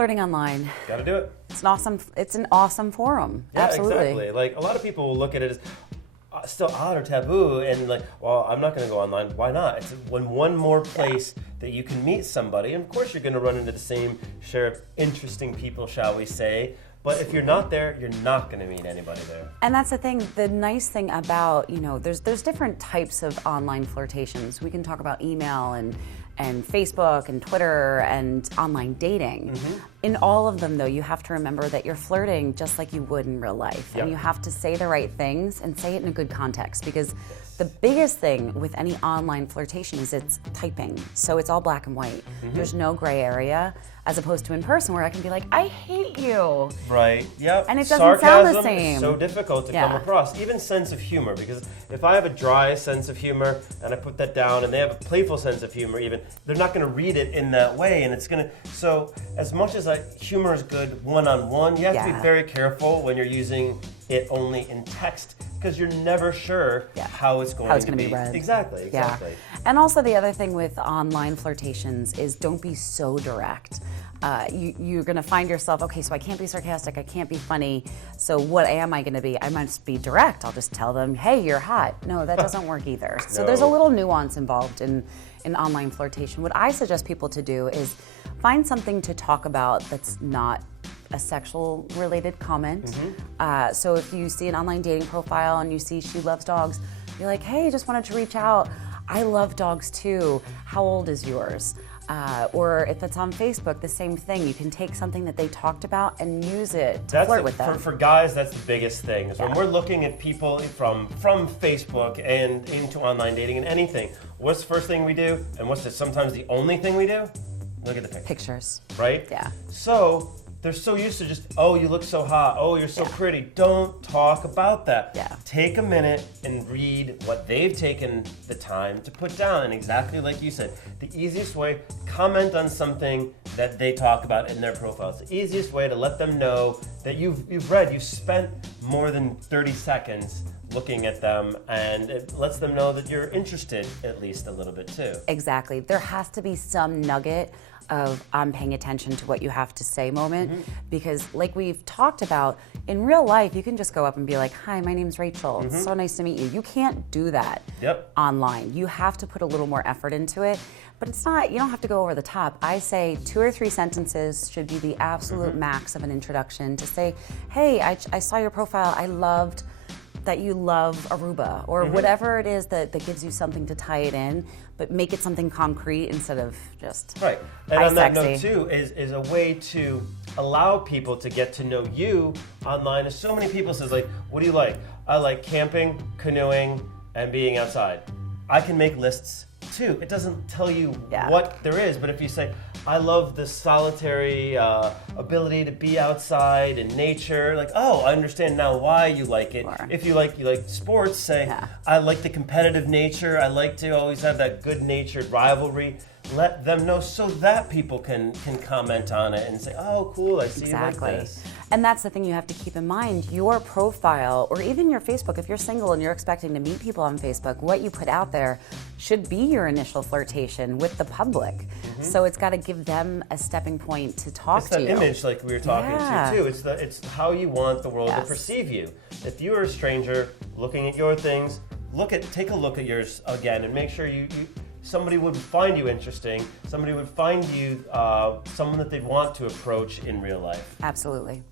flirting online. Gotta do it. It's an awesome forum. Yeah, Absolutely. Exactly. Like a lot of people will look at it as still odd or taboo, and like, well, I'm not going to go online. Why not? It's one more place that you can meet somebody. And of course, you're going to run into the same share of interesting people, shall we say. But if you're not there, you're not going to meet anybody there. And that's the thing. The nice thing about, there's different types of online flirtations. We can talk about email and Facebook and Twitter and online dating. In all of them, though, you have to remember that you're flirting just like you would in real life. Yep. And you have to say the right things and say it in a good context, because the biggest thing with any online flirtation is it's typing. So it's all black and white. There's no gray area, as opposed to in person where I can be like, I hate you. Right, yep. And it doesn't sound the Sarcasm same. is so difficult to come across. Even sense of humor, because if I have a dry sense of humor and I put that down and they have a playful sense of humor even, they're not going to read it in that way, and it's going to, so as much as humor is good one-on-one, you have to be very careful when you're using it only in text, because you're never sure how it's going to be read. Exactly. Yeah. And also the other thing with online flirtations is don't be so direct. You're going to find yourself, okay, so I can't be sarcastic, I can't be funny, so what am I going to be? I must be direct. I'll just tell them, hey, you're hot. No, that doesn't work either. So there's a little nuance involved in online flirtation. What I suggest people to do is find something to talk about that's not a sexual related comment. So if you see an online dating profile and you see she loves dogs, you're like, hey, just wanted to reach out. I love dogs too. How old is yours? Or if it's on Facebook, the same thing. You can take something that they talked about and use it to flirt with them. For guys, that's the biggest thing. Is when we're looking at people from Facebook and into online dating and anything, what's the first thing we do? And what's sometimes the only thing we do? Look at the pictures. Right? Yeah. So they're so used to just, oh, you look so hot. Oh, you're so pretty. Don't talk about that. Yeah. Take a minute and read what they've taken the time to put down. And exactly like you said, the easiest way, comment on something that they talk about in their profile. It's the easiest way to let them know that you've spent more than 30 seconds looking at them, and it lets them know that you're interested at least a little bit too. Exactly. There has to be some nugget of I'm paying attention to what you have to say moment, because like we've talked about, in real life you can just go up and be like, hi, my name's Rachel, it's so nice to meet you. You can't do that online. You have to put a little more effort into it, but you don't have to go over the top. I say 2 or 3 sentences should be the absolute max of an introduction to say, hey, I saw your profile, I loved that you love Aruba, or whatever it is that gives you something to tie it in, but make it something concrete instead of just right. And on that note too, is a way to allow people to get to know you online. As so many people says, like, what do you like? I like camping, canoeing, and being outside. I can make lists too. It doesn't tell you what there is, but if you say, I love the solitary ability to be outside in nature, like, oh, I understand now why you like it. Or if you like sports, say, I like the competitive nature, I like to always have that good-natured rivalry. Let them know so that people can comment on it and say, oh, cool, I see you like this. And that's the thing you have to keep in mind. Your profile, or even your Facebook, if you're single and you're expecting to meet people on Facebook, what you put out there should be your initial flirtation with the public. So it's got to give them a stepping point to talk to you. It's that image like we were talking to too. It's how you want the world to perceive you. If you're a stranger looking at your things, take a look at yours again and make sure somebody would find you interesting, somebody would find you someone that they'd want to approach in real life. Absolutely.